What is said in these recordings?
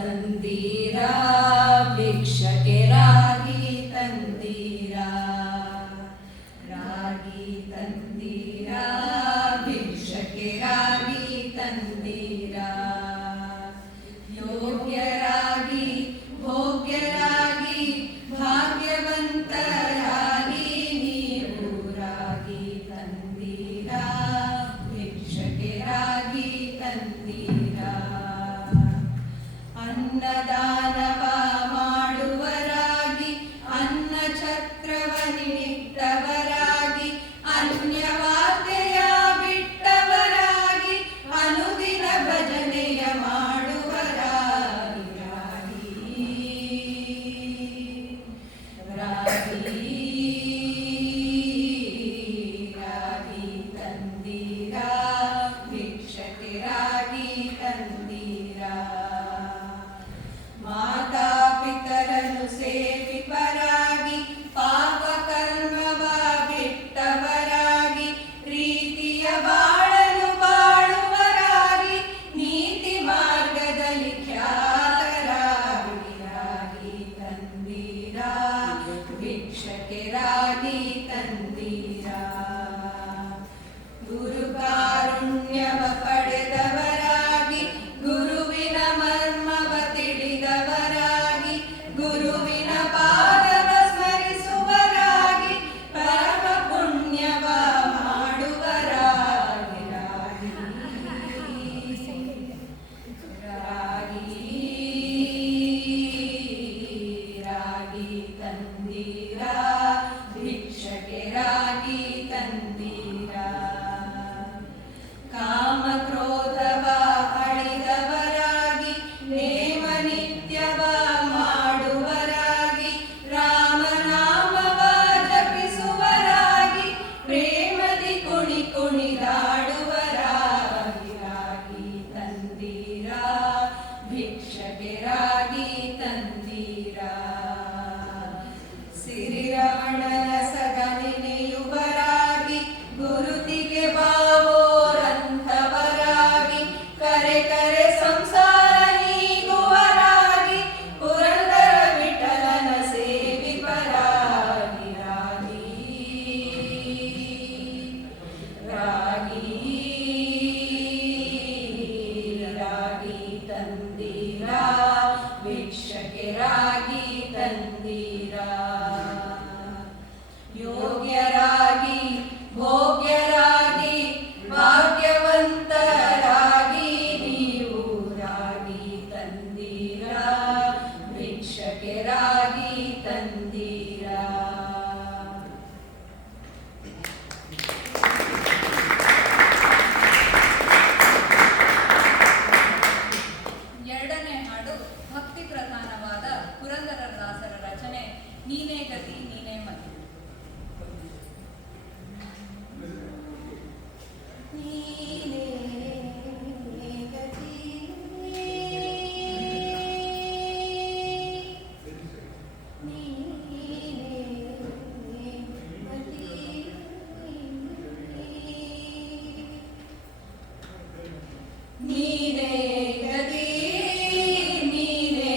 ತಂದೀರಾ ಭಿಕ್ಷಕ್ಕೆ ರಾಗಿ ತಂದೀರಾ ರಾಗಿ ತಂದೀರಾ ಭಿಕ್ಷಕ್ಕೆ ರಾಗಿ ತಂದೀರಾ ಯೋಗ್ಯರಾಗಿ ಭೋಗ್ಯರಾಗಿ ಭಾಗ್ಯವಂತರಾಗಿ ನೀವು ರಾಗಿ ತಂದೀರಾ ಭಿಕ್ಷಕ್ಕೆ ರಾಗಿ ತಂದೀರಾ ಅನ್ನದಾನವ ಮಾಡುವರಾಗಿ ಅನ್ನ ಛತ್ರವ ಹಿಡಿದವರಾಗಿ ಅನ್ಯವಾರ್ತೆಯ ಬಿಟ್ಟವರಾಗಿ ಅನುದಿನ ಭಜನೆಯ ಮಾಡುವರಾಗಿ ರಾಗಿ ರಾಗಿ ತಂದೀರಾ ಭಿಕ್ಷಕ್ಕೆ ರಾಗಿ ತಂದೀರಾ ಮಾತಾ ಪಿತರನ್ನು ಸೇವಿಪರಾಗಿ ಪಾಪ ಕರ್ಮವ ಬಿಟ್ಟವರಾಗಿ ಪ್ರೀತಿಯ ಬಾಳನು ಬಾಳುವರಾಗಿ ನೀತಿ ಮಾರ್ಗದಲ್ಲಿ ಖ್ಯಾತರಾಗಿ ರಾಗಿ ತಂದೀರಾ ಭಿಕ್ಷಕ್ಕೆ ರಾಗಿ ತಂದೀರಾ ಗುರು ಕಾರುಣ್ಯವ ಪಡೆದವರಾಗಿ ಗುರುವಿನ ಮರ್ಮವ ತಿಳಿದವರಾಗಿ ಗುರುವಿನ ಪಾದವ ಸ್ಮರಿಸುವರಾಗಿ ಪರಮ ಪುಣ್ಯವ ಮಾಡುವರಾಗಿ ರಾಗಿ ರಾಗಿ ತಂದೀರಾ ಭಿಕ್ಷಕ್ಕೆ ರಾಗಿ ತಂದೀರಾ ಕಾಮ ಕ್ರೋಧವ ಅಳಿದವರಾಗಿ ನೇಮ ನಿತ್ಯವ ಮಾಡುವರಾಗಿ ರಾಮನಾಮವ ಜಪಿಸುವರಾಗಿ ಪ್ರೇಮದಿ ಕುಣಿ ಕುಣಿದಾಡುವರಾಗಿ ರಾಗಿ ತಂದೀರಾ ಭಿಕ್ಷಕ್ಕೆ ರಾಗಿ ತಂದೀರಾ ಸಿರಿರಮಣನ ಸಗನೆನೆಯುವರಾಗಿ ಗುರುತಿಗೆ ಬಾವೋರಂಥವರಾಗಿ ಕರೆ ಕರೆ ಸಂಸಾರ ನೀಗುವರಾಗಿ ಪುರಂದರ ವಿಠಲನ ಸೇವಿಪರಾಗಿ ರಾಗಿ ರಾಗಿ ರಾಗಿ ತಂದೀರಾ ಭಿಕ್ಷಕ್ಕೆ ರಾಗಿ ತಂದೀರಾ ಯೋಗ್ಯರಾಗಿ ಭೋಗ್ಯರಾಗಿ ಭಾಗ್ಯವಂತರಾಗಿ ನೀವು ರಾಗಿ ತಂದೀರಾ ಭಿಕ್ಷಕ್ಕೆ ರಾಗಿ ತಂದೀರಾ ಎರಡನೇ ಹಾಡು ಭಕ್ತಿ ಪ್ರಧಾನವಾದ ಪುರಂದರದಾಸರ ರಚನೆ ನೀನೇ ಗತಿ ನೀನೇ ಮತಿ. ನೀನೇ ಗತಿ ನೀನೇ ಮತಿ ನೀನೇ ಗತಿ ನೀನೇ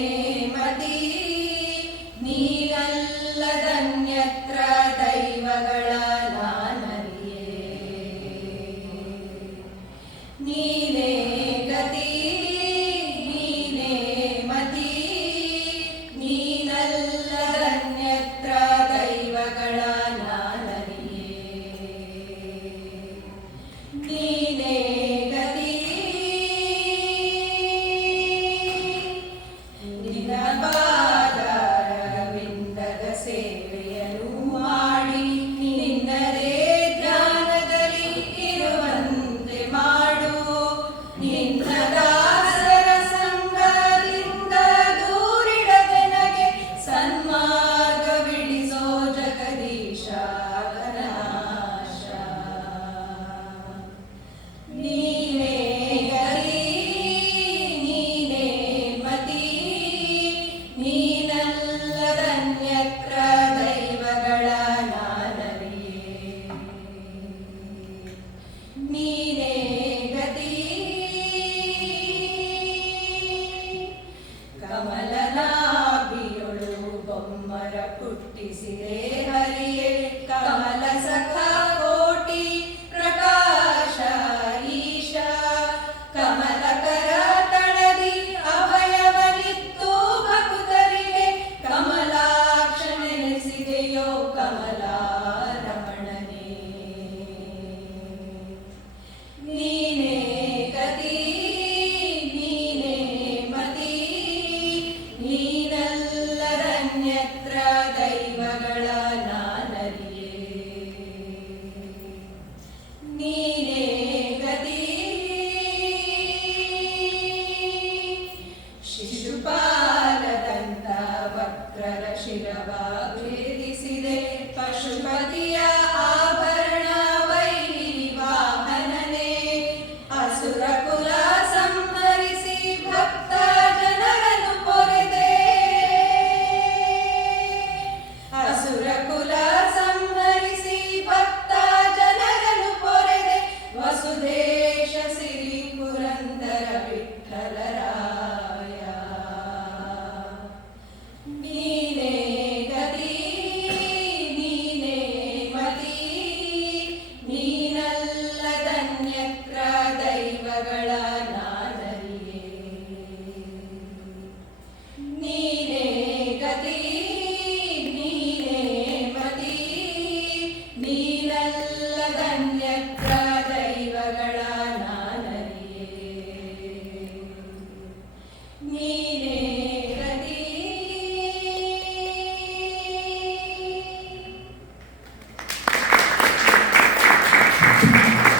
ಮತಿ ನೀನಲ್ಲದನ್ಯತ್ರ ದೈವಗಳ ನಾನರಿಯೇ ನೀ